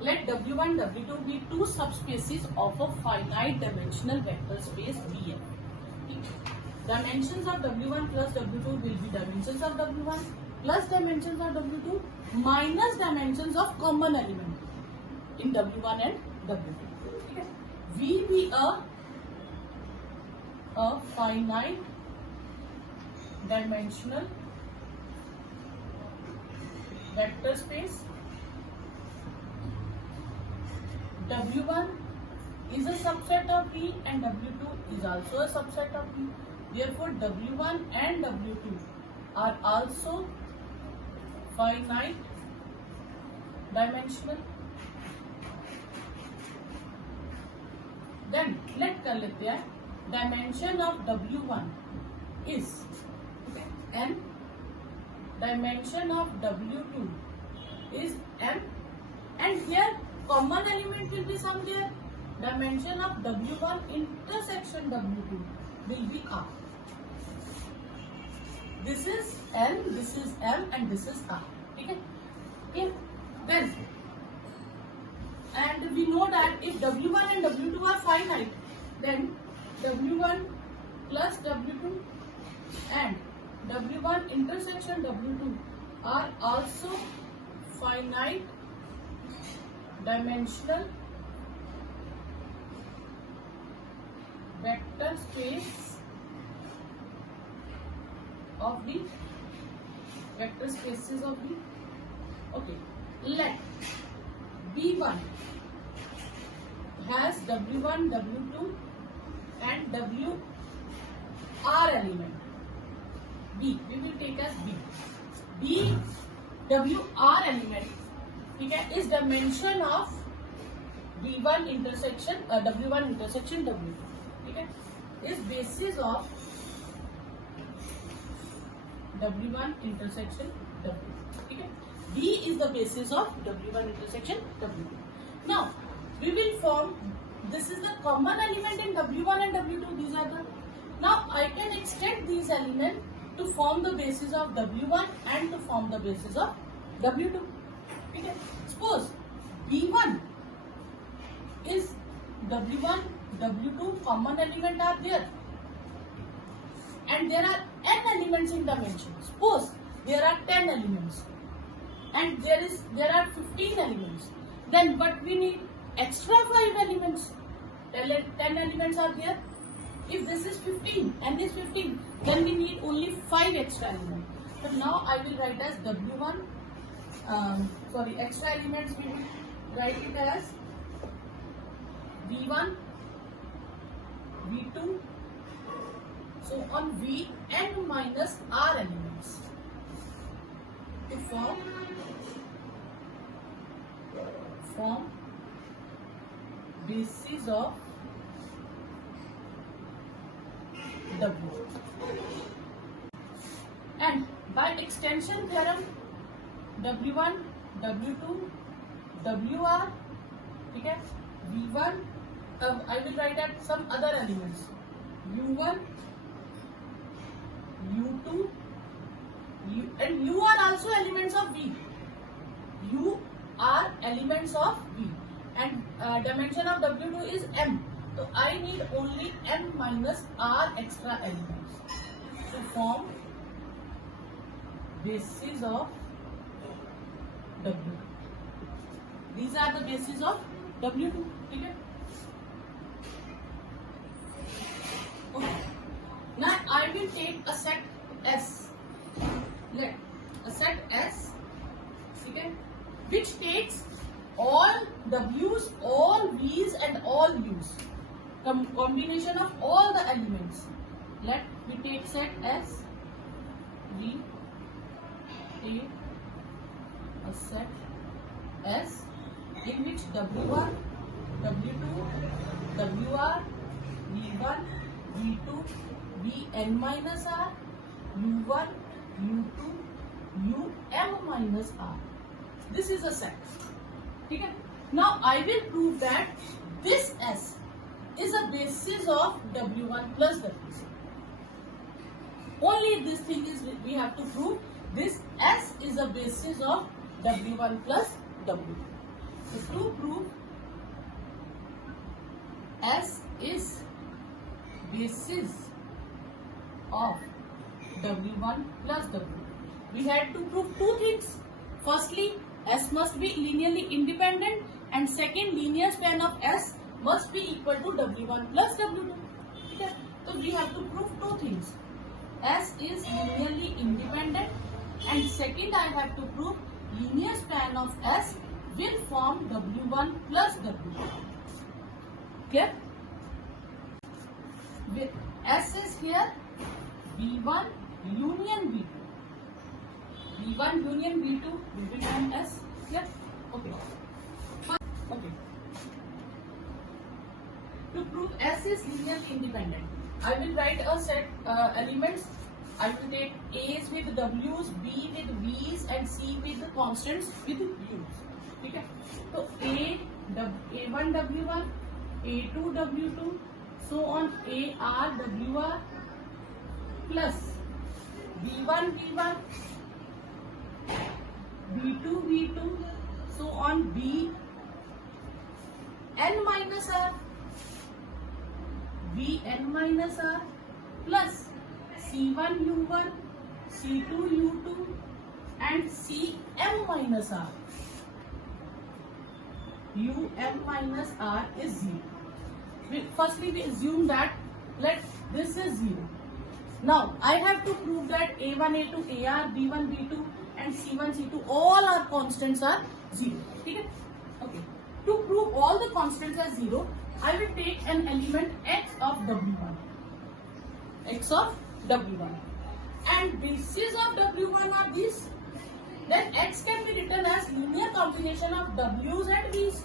Let W1, W2 be two subspaces of a finite dimensional vector space Vm. Dimensions of W1 plus W2 will be dimensions of W1 plus dimensions of W2 minus dimensions of common element in W1 and W2. V be a finite dimensional vector space. W1 is a subset of V and W2 is also a subset of V. Therefore, W1 and W2 are also finite dimensional. Then let कर लेते हैं. Dimension of W1 is n. Dimension of W2 is m, and here common element will be somewhere. Dimension of W1 intersection W2 will be R. This is N, this is M, and this is R. Okay? Then, and we know that if W1 and W2 are finite, then W1 plus W2 and W1 intersection W2 are also finite dimensional vector space of the vector spaces of the. Okay, let B1 has W1, W2 and WR element. B, we will take as B. B WR element, okay, is dimension of B1 intersection W1 intersection W2. Okay, is basis of W1 intersection W2. Okay, B is the basis of W1 intersection W2. Now we will form. This is the common element in W1 and W2. These are the. Now I can extend these elements to form the basis of W1 and to form the basis of W2. Okay. Suppose B1 is W1, W2 common element are there, and there are n elements in dimension. Suppose there are 10 elements, and there are 15 elements. Then what we need? Extra 5 elements. 10 elements are there. If this is 15 and this 15, then we need only 5 extra elements. But now I will write as W1. Extra elements we will write it as V1, V2. So on Vn minus R elements to form basis of W. And by extension theorem, W1, W2, WR, okay, V1, I will write at some other elements, U1, U2, and U are also elements of V. U are elements of V, and dimension of W2 is M. So I need only M minus R extra elements to form basis of W. These are the bases of W2. Okay. Now I will take a set S. Let a set S, okay, which takes all W's, all V's, and all U's. Combination of all the elements. Let me take set S. We take a set S in which W1, W2, WR, V1, V2, Vn minus R, U1, U2, Um minus R. This is a set. Okay? Now I will prove that this S is a basis of W1 plus W2. Only this thing is we have to prove. This S is a basis of W1 plus W2. So to prove S is basis of W1 plus W2, we had to prove two things. Firstly, S must be linearly independent, and second, linear span of S must be equal to W1 plus W2. Okay? So we have to prove two things. S is linearly independent, and second, I have to prove linear span of S will form W1 plus W2. Clear? S is here B1 union B2. B1 union B2 will become S. Clear? Okay. Okay. To prove S is linearly independent, I will write a set elements. I will take A's with W's, B with V's, and C with the constants with U's. Okay. So A1 W1, A2 W2, so on AR WR plus B1 V1, B2 V2, so on B N minus R, V N minus R plus C1 U1, C2 U2, and Cm minus R. Um minus R is 0. Firstly, we assume that this is 0. Now, I have to prove that A1, A2, AR, B1, B2, and C1, C2, all our constants are 0. Okay? Okay. To prove all the constants are 0, I will take an element x of W1. X of W1. And bases of W1 are these. Then x can be written as linear combination of W's and V's.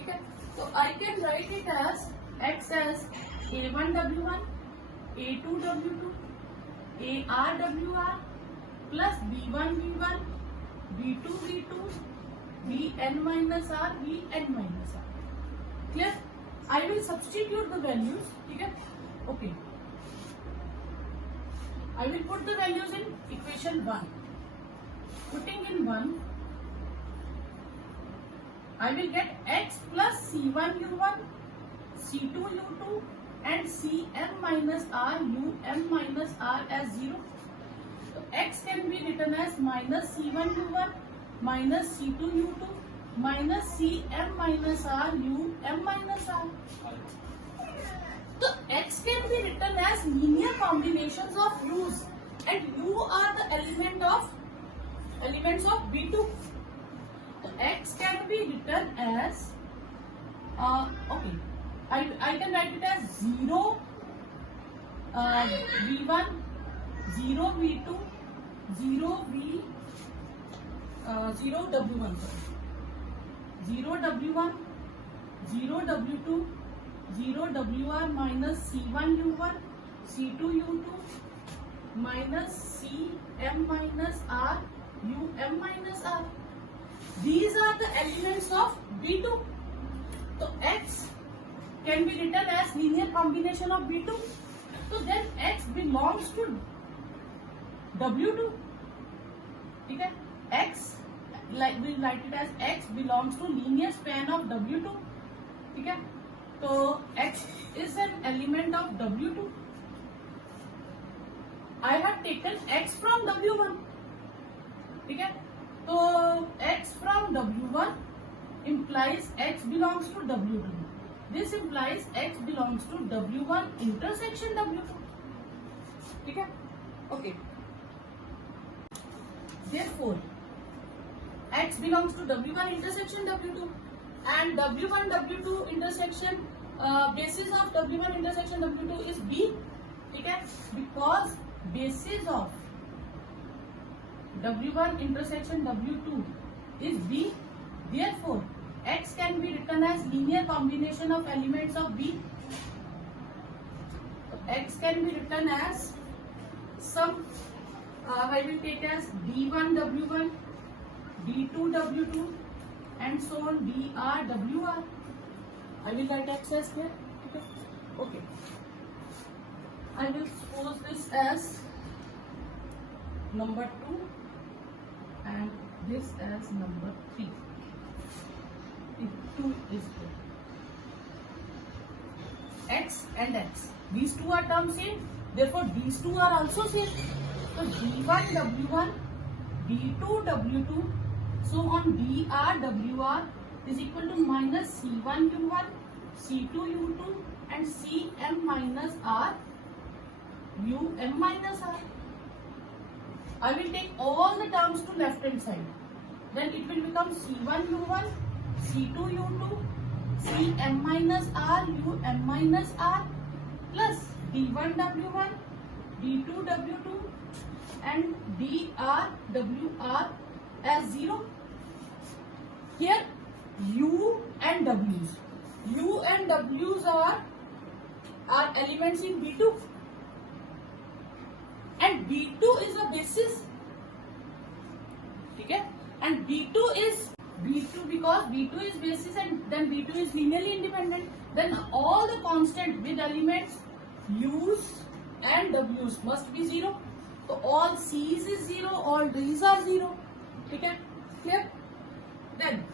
Okay? So I can write it as x as A1 W1, A2 W2, AR WR plus B1 V1, B2 V2, Vn minus R, Vn minus R. Clear? I will substitute the values. Okay. I will put the values in equation 1. Putting in 1, I will get x plus C1 U1, C2 U2, and Cm minus R, Um minus R as 0. So x can be written as minus C1 U1 minus C2 U2 minus Cm minus R, Um minus R. So x can be written as linear combinations of u's, and u are the elements of B2. So x can be written as okay. I can write it as 0 V1, 0 V2, 0 W1, 0 W1, 0 W2, 0 WR minus C1 U1, C2 U2 minus Cm minus R, Um minus R. These are the elements of B2. So x can be written as linear combination of B2. So then x belongs to W2. Okay? X, like we write it as x belongs to linear span of W2. Okay? So x is an element of W2. I have taken x from W1. Okay? So x from W1 implies x belongs to W2. This implies x belongs to W1 intersection W2. Okay? Okay. Therefore, x belongs to W1 intersection W2, and W1 W2 intersection basis of W1 intersection W2 is B. Okay? Because basis of W1 intersection W2 is B. Therefore, x can be written as linear combination of elements of B. So x can be written as some I will take as D1 W1, D2 W2, and so on DR WR. I will write x as here. Okay. I will suppose this as number 2 and this as number 3. 2 is there. X and X. These two are terms same. Therefore, these two are also same. So B1 W1, B2 W2, so on BR WR is equal to minus C1 U1, C2 U2 and Cm minus R Um minus R. I will take all the terms to left hand side. Then it will become C1 U1, C2 U2, Cm minus R Um minus R plus D1 W1, D2 W2 and dr wr as 0. Here u and w's are elements in B2 and B2 is a basis. Okay, and B2 is B2 because B2 is basis and then B2 is linearly independent. Then all the constant with elements u's and w's must be 0. So all C's is 0, all D's are 0. Okay, clear? Then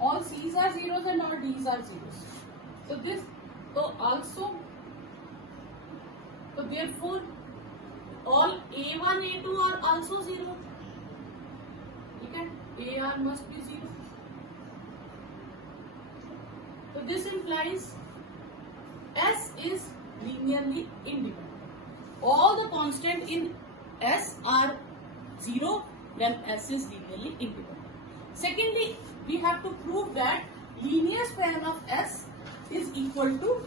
all C's are zeros and all D's are zeros. So this, so therefore all A1, A2 are also 0. Okay, AR must be 0. So this implies S is linearly independent. All the constant in S are 0, then S is linearly independent. Secondly, we have to prove that linear span of S is equal to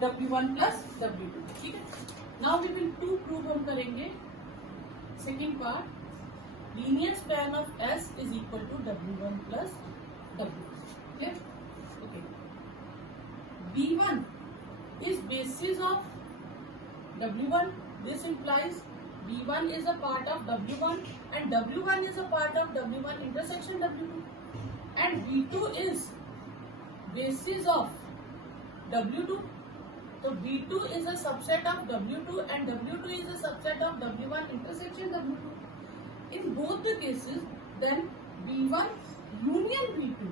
W1 plus W2. Okay? Now we will two prove हम करेंगे. Second part, linear span of S is equal to W1 plus W2. Clear? Okay. B1 is basis of W1. This implies B1 is a part of W1 and W1 is a part of W1 intersection W2. And B2 is basis of W2. So B2 is a subset of W2 and W2 is a subset of W1 intersection W2. In both the cases, then B1 union B2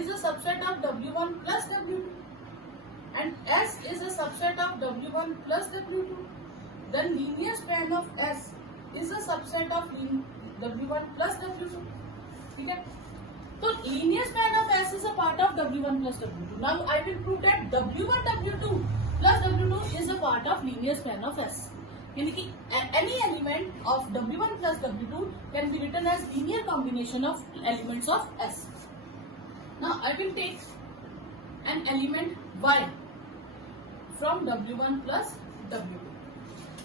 is a subset of W1 plus W2 and S is a subset of W1 plus W2. Then linear span of S is a subset of W1 plus W2. Okay? So linear span of S is a part of W1 plus W2. Now I will prove that W1 W2 plus W2 is a part of linear span of S. Any element of W1 plus W2 can be written as linear combination of elements of S. Now I will take an element Y from W1 plus W2.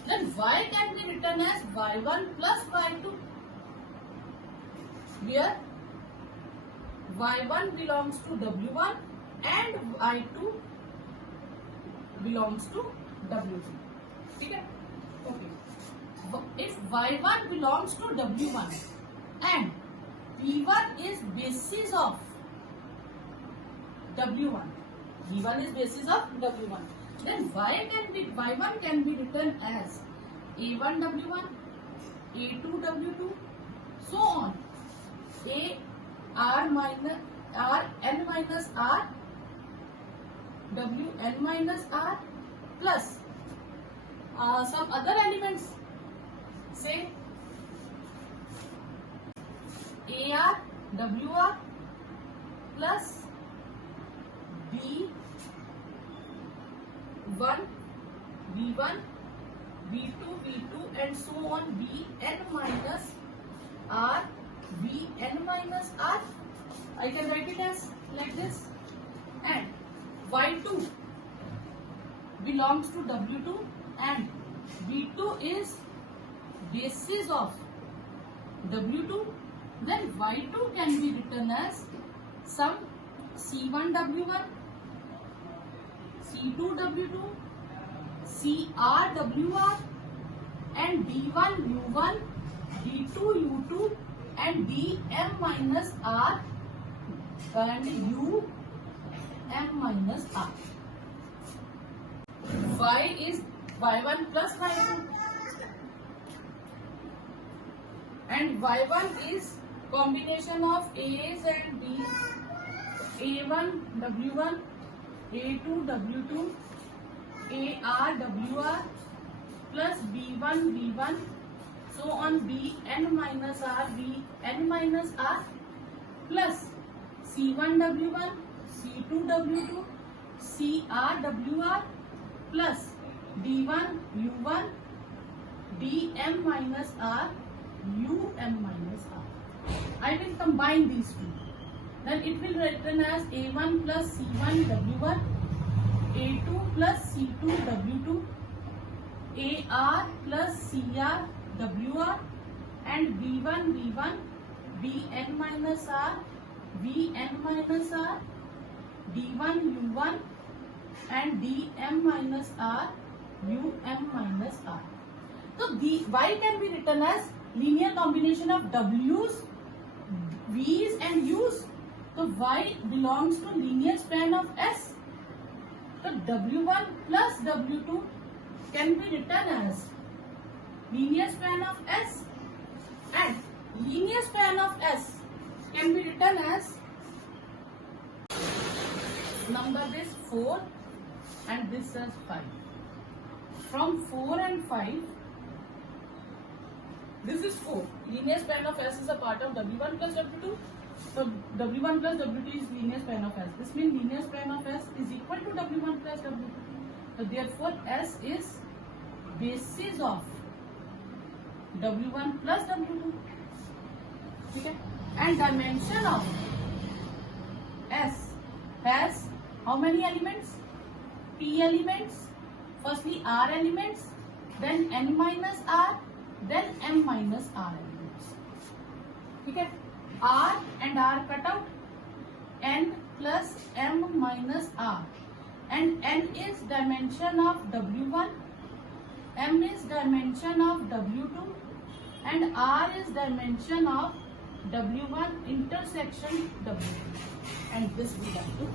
Then Y can be written as Y1 plus Y2, where Y1 belongs to W1 and Y2 belongs to W2. Okay? Okay. If Y1 belongs to W1 and V1 is basis of W1, V1 is basis of W1, then Y1 can be written as A1 W1, A2 W2, so on. R n minus R, W n minus R plus some other elements, say AR WR plus B1 V1 V2 V2 and so on, Vn minus R Vn minus R. I can write it as like this. And Y2 belongs to W2 and V2 is basis of W2. Then Y2 can be written as some C1 W1, C2 W2, CR WR and D1 U1, D2 U2 and Dm minus R and Um minus R. y is y1 plus y2, and y1 is combination of a's and b's, a1 w1, a2 w2, ar wr plus b1 v1, so on bn minus r bn minus r plus c1 w1, c2 w2, cr wr plus d1 u1, dm minus r um minus r. I will combine these two. Then it will written as a1 plus c1 w1, a2 plus c2 w2, ar plus cr wr, and b1 v1, bn minus r, vn minus r, d1 u1, and dm minus r, um minus r. So the y can be written as linear combination of w's, v's and u's. So y belongs to linear span of S. So w1 plus w2 can be written as linear span of S, and linear span of S can be written as, number this 4 and this as 5. From 4 and 5, this is 4. Linear span of S is a part of W1 plus W2. So W1 plus W2 is linear span of S. This means linear span of S is equal to W1 plus W2. So therefore S is basis of W1 plus W2. Okay? And dimension of S has how many elements? P elements. Firstly R elements, then N minus R, then M minus R elements. Okay? R and R cut out. N plus M minus R. And N is dimension of W1, M is dimension of W2, and R is dimension of W1 intersection W2. And this we have to